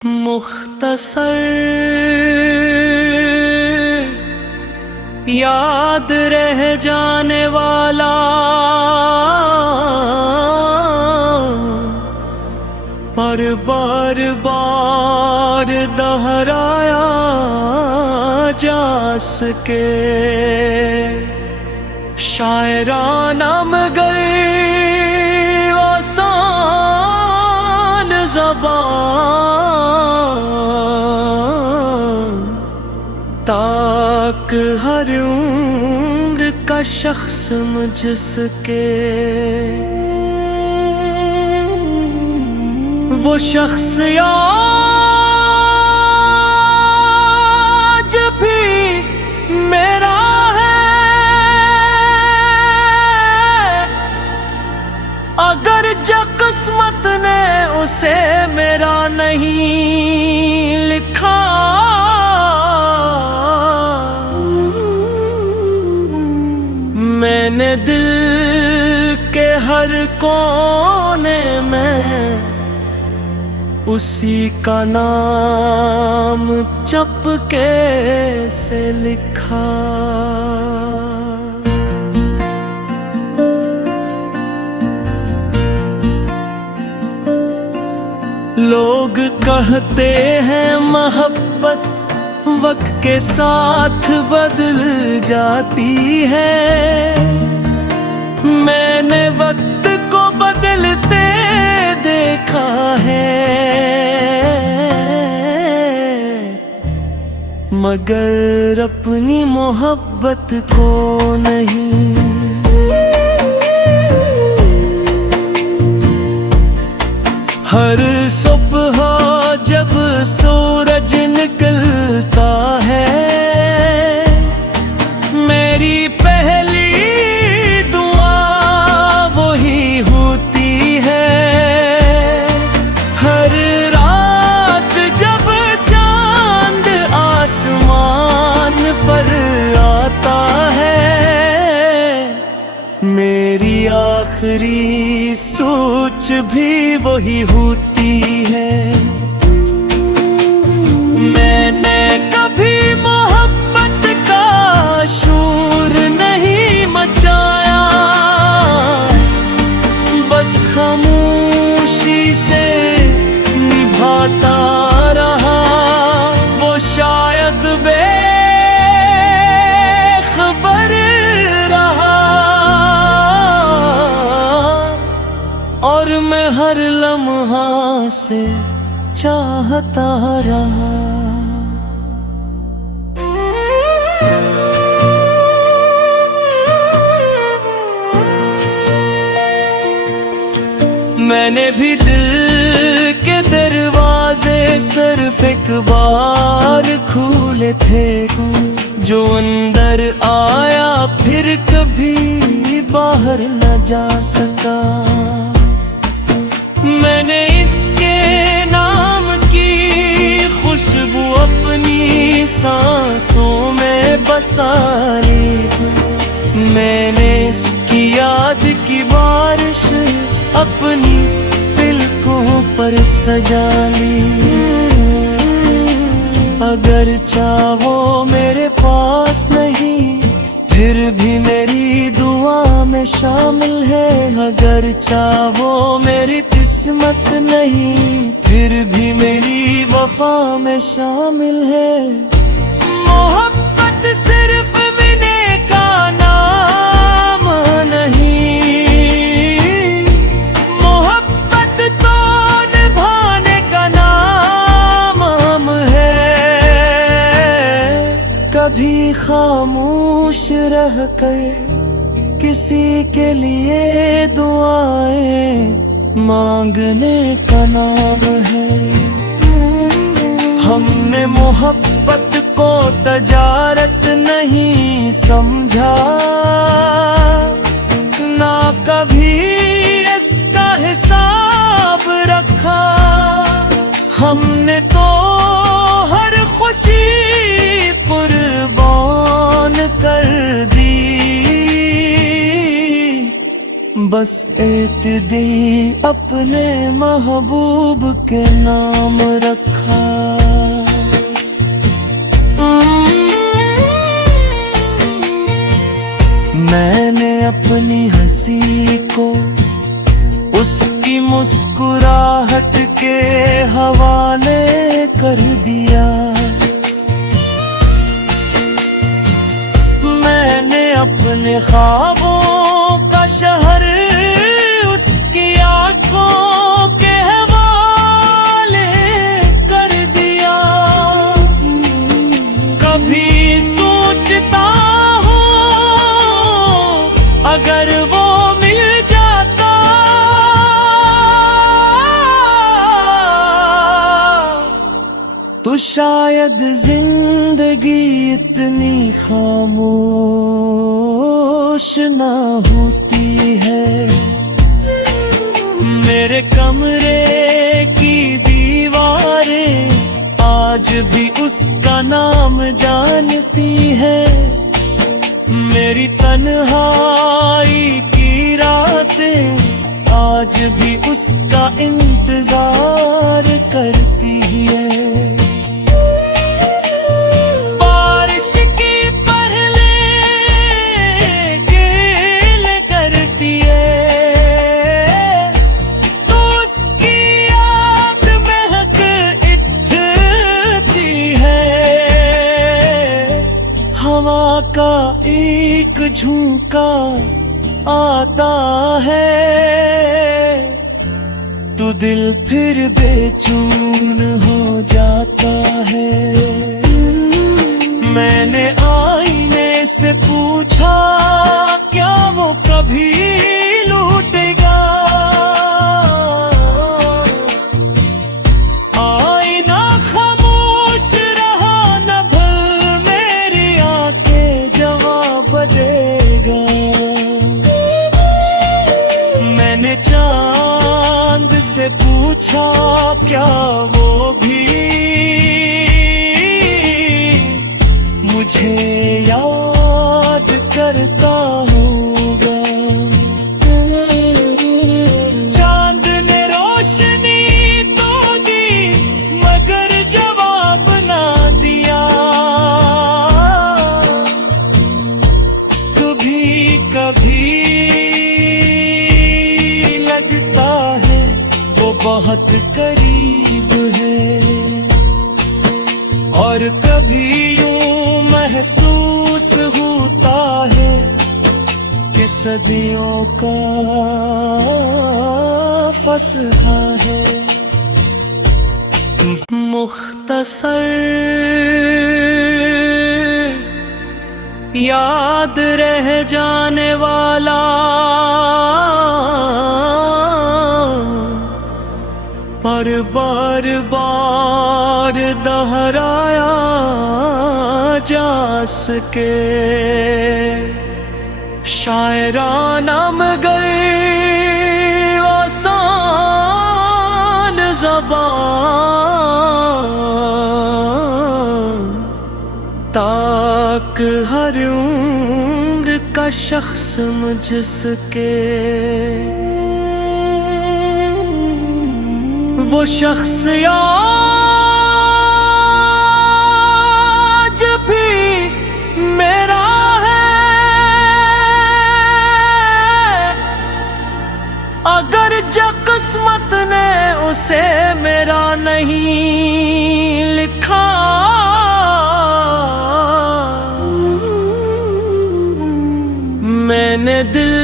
मुख्तसर याद रह जाने वाला पर बार बार दोहराया जा सके। शायराना मगर आसान ज़बान ताक हर उम्र का शख्स मुझसके। वो शख्स आज भी मेरा है, अगर जो किस्मत ने उसे मेरा नहीं लिखा। मैंने दिल के हर कोने में उसी का नाम चपके से लिखा। लोग कहते हैं मोहब्बत वक्त के साथ बदल जाती है। मैंने वक्त को बदलते देखा है, मगर अपनी मोहब्बत को नहीं। हर सुबह जब सूरज निकलता है, मेरी पहली दुआ वही होती है। हर रात जब चांद आसमान पर आता है, मेरी आखिरी सोच भी वही होती है। मैंने कभी मोहब्बत का शोर नहीं मचाया, बस खामोशी से निभाता रहा। वो शायद बेखबर रहा और मैं हर लम्हा से चाहता रहा। मैंने भी दिल के दरवाजे सिर्फ एक बार खोले थे, जो अंदर आया फिर कभी बाहर न जा सका। मैंने इसके नाम की खुशबू अपनी सांसों में बसा ली। मैंने इसकी याद की बारिश अपनी पलकों पर सजा ली। अगर चाहो मेरे पास नहीं, फिर भी मेरी दुआ में शामिल है। अगर चाहो मेरी किस्मत नहीं, फिर भी मेरी वफा में शामिल है। मोहब्बत सिर्फ मिलने का नाम नहीं, मोहब्बत तो निभाने का नाम है। कभी खामोश रहकर किसी के लिए दुआएं मांगने का नाम है। हमने मोहब्बत को तजारत नहीं समझा, ना कभी इसका हिसाब रखा। हमने तो हर खुशी कुर्बान कर दी, बस एक दी अपने महबूब के नाम रखा। कर दिया। मैंने अपने ख्वाबों का शहर उसकी आंखों के हवाले कर दिया। कभी सोचता हूँ अगर वो मिल जाता तो शायद जिंदगी इतनी खामोश ना होती है। मेरे कमरे की दीवारें आज भी उसका नाम जानती है। मेरी तन्हाई की रातें आज भी उसका इंतजार करती है। बारिश की पहले गीले करती है तो उसकी याद महक उठती है। हवा का एक झोंका आता है तो दिल फिर बेचैन हो जाता है। मैंने आईने से पूछा क्या वो कभी लौटेगा। आईना खामोश रहा न भल मेरी आंखें जवाब देगा। मैंने चांद से पूछा क्या वो भी मुझे याद करता होगा। चांद ने रोशनी तो दी मगर जवाब ना दिया। कभी कभी लगता है वो बहुत करीब है और कभी यूं महसूस होता है कि सदियों का फसला है। मुख्तसर याद रह जाने वाला पर बार बार दोहराया जा सके। शायराना मगर आसान ज़बान ताक हर उम्र का शख्स मुझसके। वो शख्स आज भी मेरा है अगर जो किस्मत ने उसे मेरा नहीं लिखा। मैंने दिल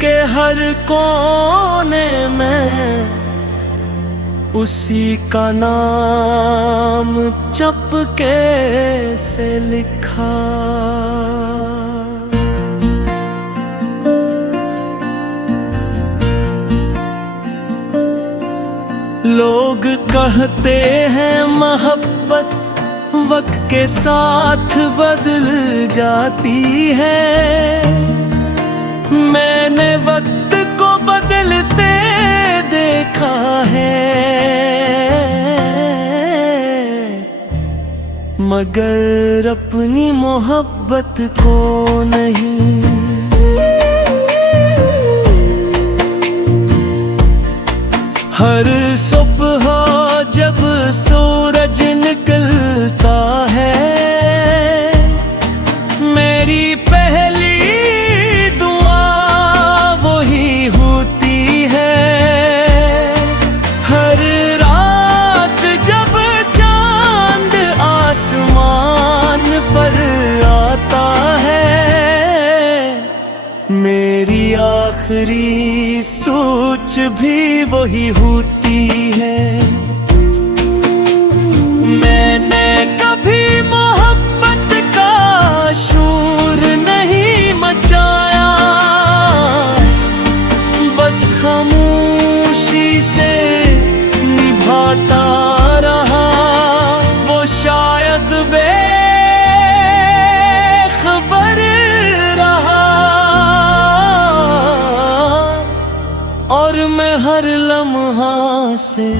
के हर कोने में उसी का नाम चपके से लिखा। लोग कहते हैं मोहब्बत वक्त के साथ बदल जाती है। मैंने वक्त को बदलते देखा है मगर अपनी मोहब्बत को नहीं। हर सुबह जब सूरज निकलता है मेरी पहली दुआ वही होती है। हर रात जब भी वही होती है। मैंने कभी मोहब्बत का शोर नहीं मचाया, बस खामोशी से निभाता रहा। वो शायद बेखबर रहा और मैं हर लम्हा से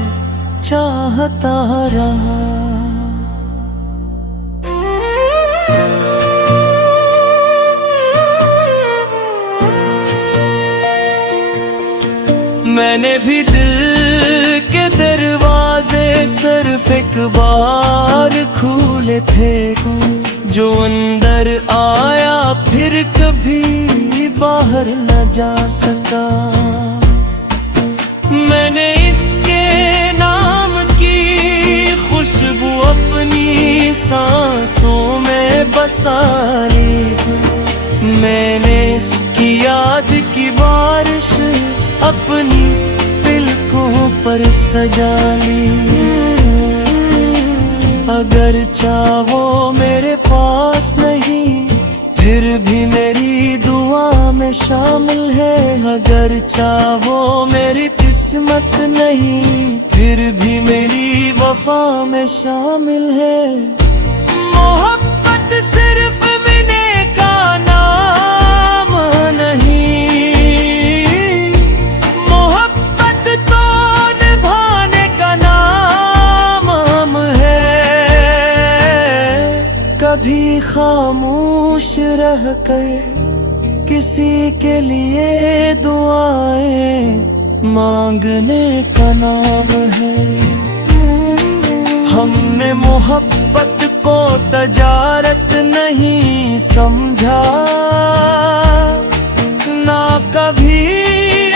चाहता रहा। मैंने भी दिल के दरवाजे सिर्फ एक बार खोले थे, जो अंदर आया फिर कभी बाहर न जा सका। मैंने इसके नाम की खुशबू अपनी सांसों में बसा ली। मैंने इसकी याद की बारिश अपनी पलकों पर सजा ली। अगर चाहो मेरे पास नहीं, फिर भी मेरी दुआ में शामिल है। अगर चाहो मेरी किस्मत नहीं, फिर भी मेरी वफा में शामिल है। मोहब्बत सिर्फ मिलने का नाम नहीं, मोहब्बत तो निभाने का नाम है। कभी खामोश रहकर किसी के लिए दुआएं मांगने का नाम है। हमने मोहब्बत को तजारत नहीं समझा, ना कभी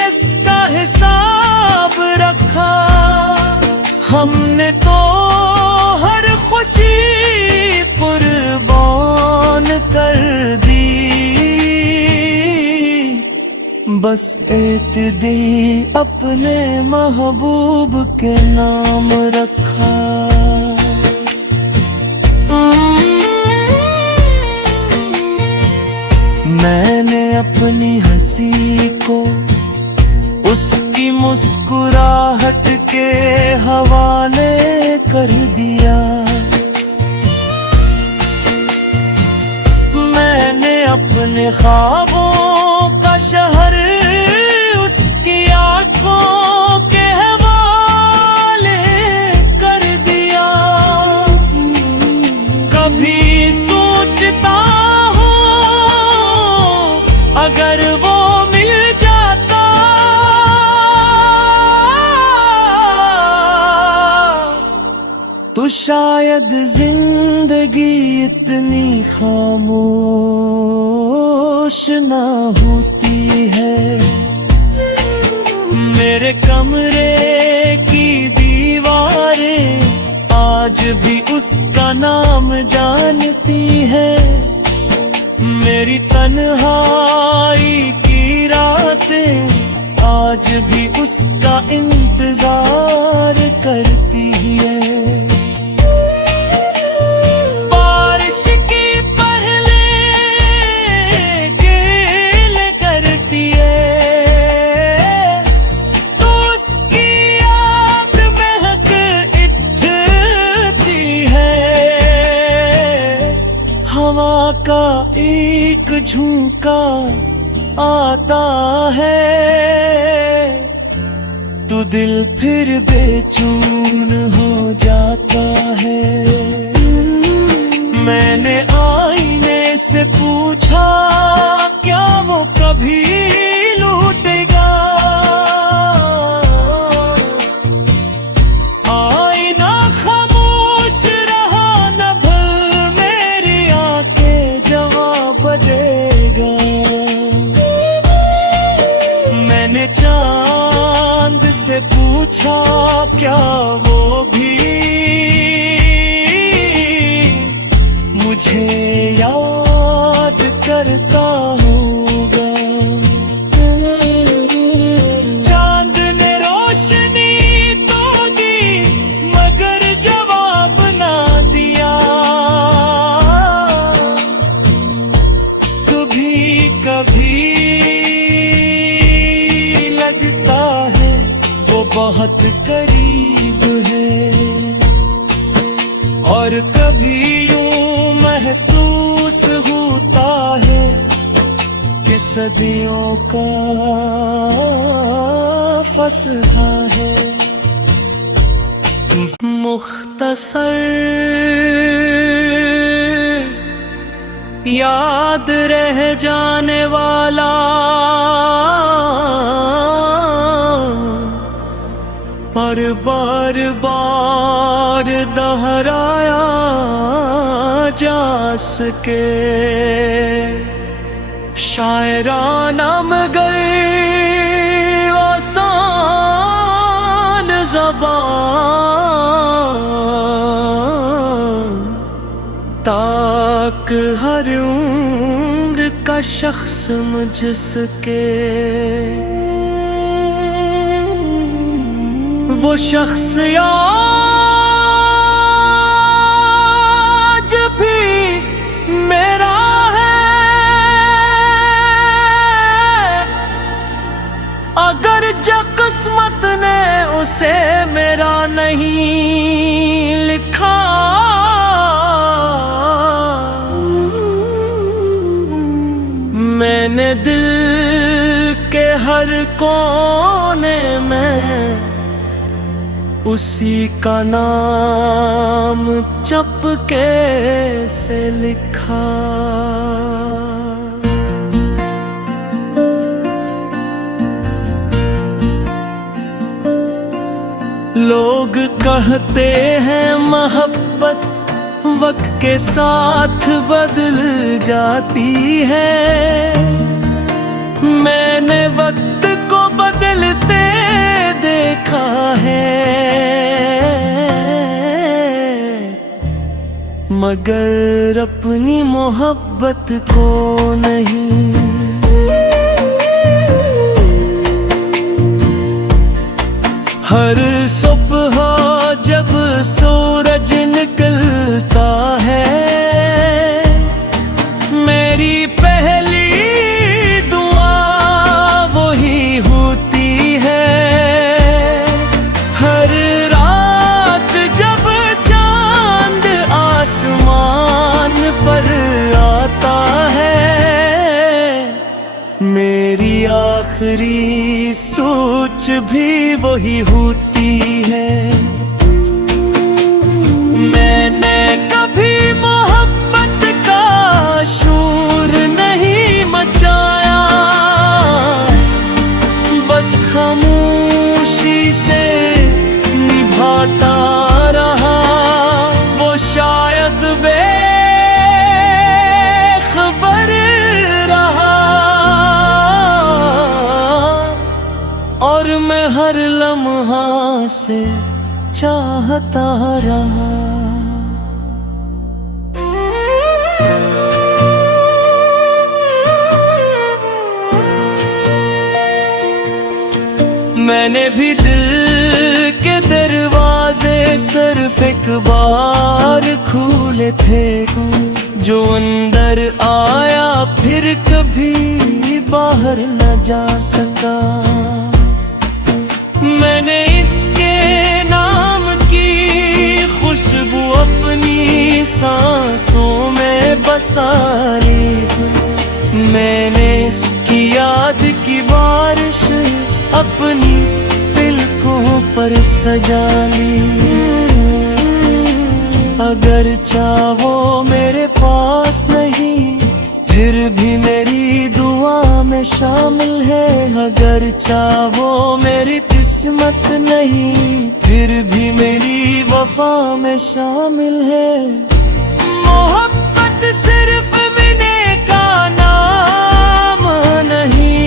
इसका हिसाब रखा। हमने तो हर खुशी कुर्बान कर दी, बस इत्ती अपने महबूब के नाम रखा। मैंने अपनी हंसी को उसकी मुस्कुराहट के हवाले कर दिया। मैंने अपने ख्वाबों का शहर उसकी आंखों के हवाले कर दिया। कभी सोचता हूँ अगर वो मिल जाता, तो शायद जिंदगी इतनी खामोश ना होती है। मेरे कमरे की दीवारें आज भी उसका नाम जानती है। मेरी तन्हाई की रातें आज भी उसका इंतजार करती है। बारिश की पहले गीले करती है, तो उसकी याद महक उठती है। हवा का एक झोंका आता है, तो दिल फिर बेचैन हो जाता है। मैंने आईने से पूछा क्या वो कभी लौटेगा। आईना खामोश रहा, न भल मेरी आंखें जवाब देगा। मैंने चांद से पूछा क्या वो भी मुझे याद करता होगा। चांद ने और कभी यूं महसूस होता है कि सदियों का फसहा है। मुख्तसर याद रह जाने वाला पर बार बार दोहराया जा सके। शायराना मगर आसान ज़बान ताक हर उम्र का शख्स मुझ सके। वो शख्स आज भी मेरा है, अगर जो किस्मत ने उसे मेरा नहीं लिखा। मैंने दिल के हर कोने में उसी का नाम चपके से लिखा। लोग कहते हैं मोहब्बत वक्त के साथ बदल जाती है। मैंने वक्त को बदलते देखा है, मगर अपनी मोहब्बत को नहीं। हर सुबह जब सूरज निकलता है, मेरी पहली दुआ वही होती है। हर रात जब चांद आसमान पर आता है, मेरी आखिरी सोच भी वही होती है। मैंने कभी मोहब्बत का शोर नहीं मचाया, बस खामोशी से निभाता रहा। वो शायद बेखबर रहा और मैं हर लम्हा से चाहता रहा। मैंने भी दिल के दरवाजे सिर्फ एक बार खोले थे, जो अंदर आया फिर कभी बाहर न जा सका। मैंने इसके नाम की खुशबू अपनी सांसों में बसा ली। मैंने इसकी याद की बारिश अपनी पलकों पर सजा ली। अगर चाहो मेरे पास नहीं, फिर भी मेरी दुआ में शामिल है। अगर चाहो मेरी किस्मत नहीं, फिर भी मेरी वफा में शामिल है। मोहब्बत सिर्फ मिलने का नाम नहीं,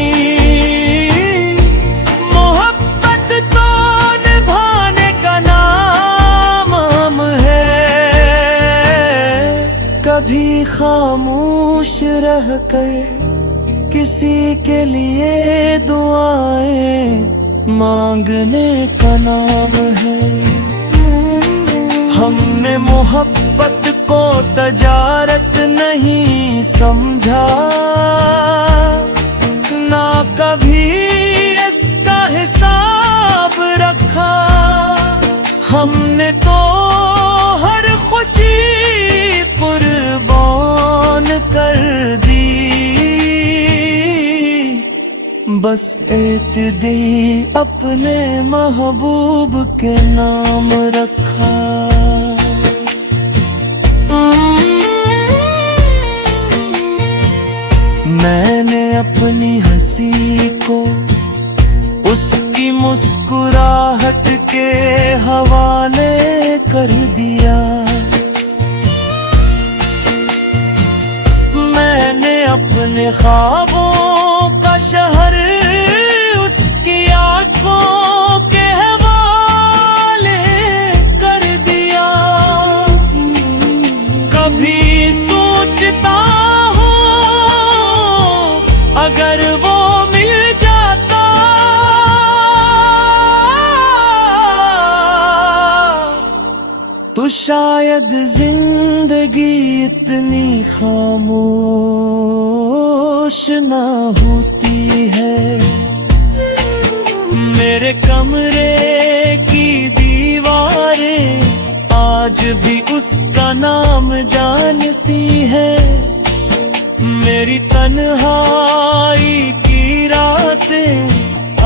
मोहब्बत तो निभाने का नाम है। कभी खामोश रहकर किसी के लिए दुआएं मांगने का नाम है। हमने मोहब्बत को तजारत नहीं समझा, ना कभी इसका हिसाब रखा। हमने तो हर खुश बस एक दी अपने महबूब के नाम रखा। मैंने अपनी हंसी को उसकी मुस्कुराहट के हवाले कर दिया। मैंने अपने ख्वाबों का शहर उसकी आंखों के हवाले कर दिया। कभी सोचता हूँ अगर वो मिल जाता तो शायद जिंदगी इतनी खामोश ना होती है। मेरे कमरे की दीवारें आज भी उसका नाम जानती है। मेरी तन्हाई की रातें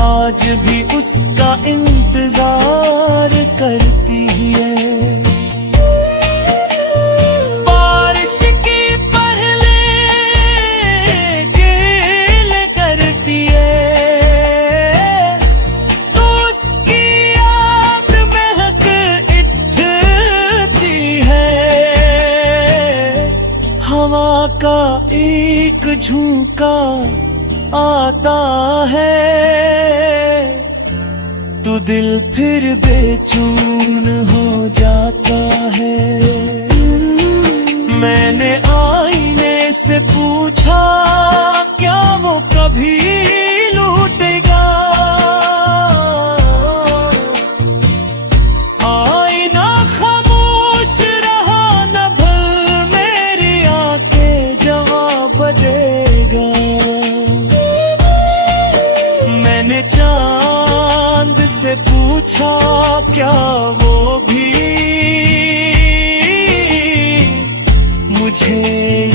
आज भी उसका इंतजार करती है। बारिश की पहले गीले करती है तो उसकी याद महक उठती है। हवा का एक झोंका आता है तो दिल फिर बेचैन हो जाता है। मैंने आईने से पूछा क्या वो कभी लौटेगा। आईना खामोश रहा न भल मेरी आंखें जवाब देगा। मैंने चांद से पूछा क्या वो भी मुझे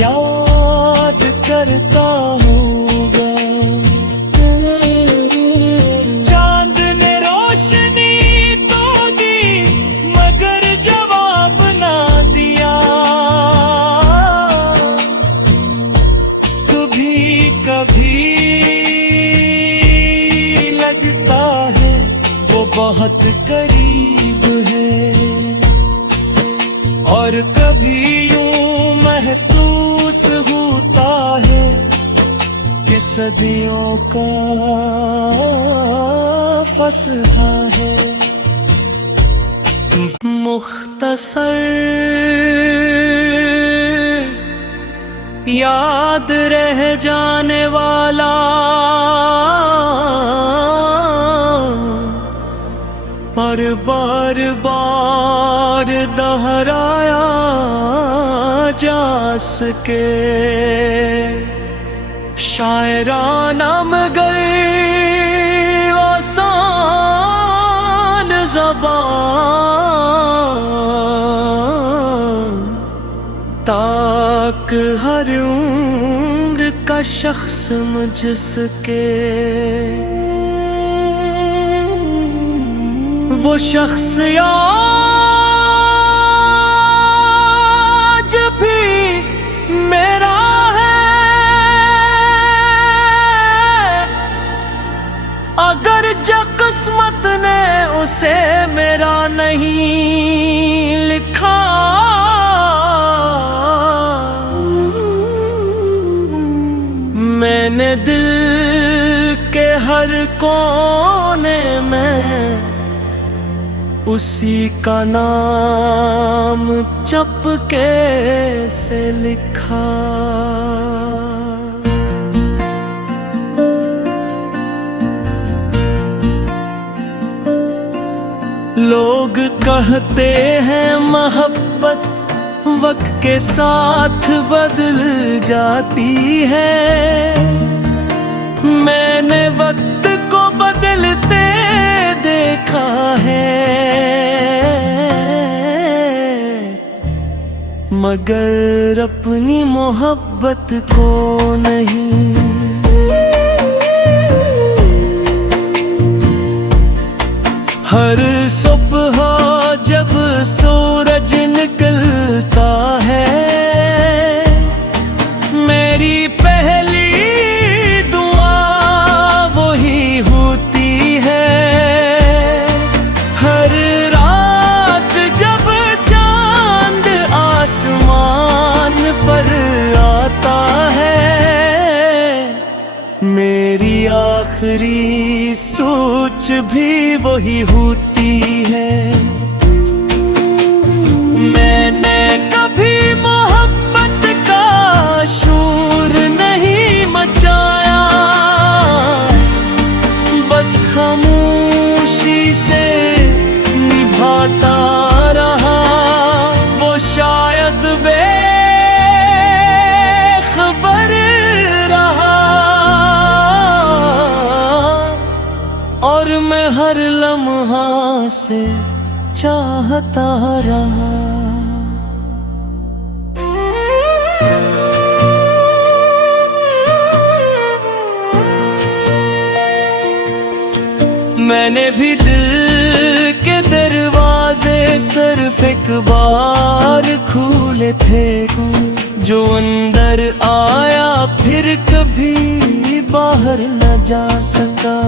याद करता होगा। चांद ने रोशनी तो दी मगर जवाब ना दिया। कभी कभी लगता है वो बहुत करीब है और कभी यूं महसूस होता है कि सदियों का फसला है। मुख्तसर याद रह जाने वाला पर बार बार दोहराया जा सके। शायराना मगर आसान ज़बान ताक हर उम्र का शख्स मुझ सके। वो शख्स आज भी मेरा है अगर जो किस्मत ने उसे मेरा नहीं लिखा। मैंने दिल के हर कोने में उसी का नाम चपके से लिखा। लोग कहते हैं मोहब्बत वक्त के साथ बदल जाती है। मैंने वक्त को बदलते देखा है मगर अपनी मोहब्बत को नहीं। हर सुबह जब सूरज निकलता है, मेरी पहली दुआ वही होती है। हर रात जब चांद आसमान पर आता है, मेरी आखिरी सोच भी वही होती है। मैंने कभी मोहब्बत का शोर नहीं मचाया, बस खामोशी से निभाता रहा। वो शायद बेखबर रहा और मैं हर लम्हा से चाहता रहा। मैंने भी दिल के दरवाजे सिर्फ एक बार खोले थे, जो अंदर आया फिर कभी बाहर न जा सका।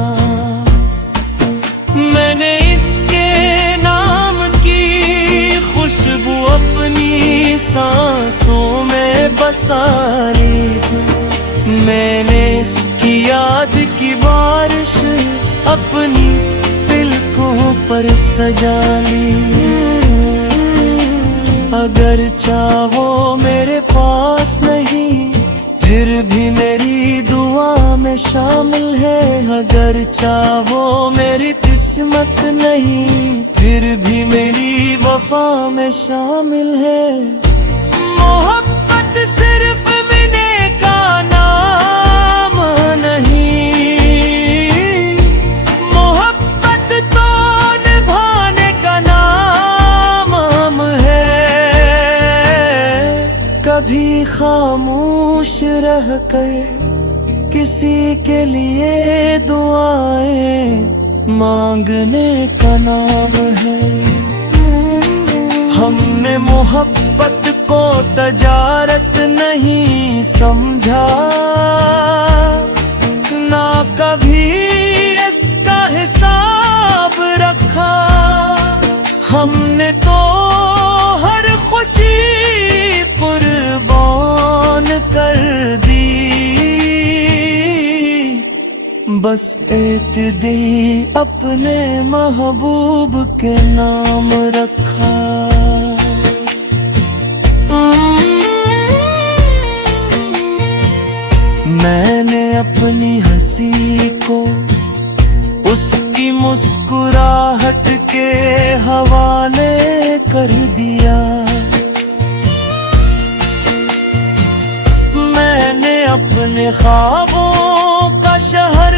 मैंने इसके नाम की खुशबू अपनी सांसों में बसा ली। मैंने इसकी याद की बारिश अपनी पलकों पर सजा ली। अगर चाहो मेरे पास नहीं, फिर भी मेरी दुआ में शामिल है। अगर चाहो मेरी किस्मत नहीं, फिर भी मेरी वफा में शामिल है। मोहब्बत सिर्फ मिलने का नाम नहीं, मोहब्बत तो निभाने का नाम है। कभी खामोश रहकर किसी के लिए दुआएं मांगने का नाम है। हमने मोहब्बत को तजारत नहीं समझा, ना कभी इसका हिसाब रखा। हमने तो हर खुशी कुर्बान कर दी, बस एक दी अपने महबूब के नाम रखा। मैंने अपनी हंसी को उसकी मुस्कुराहट के हवाले कर दिया। मैंने अपने ख्वाबों का शहर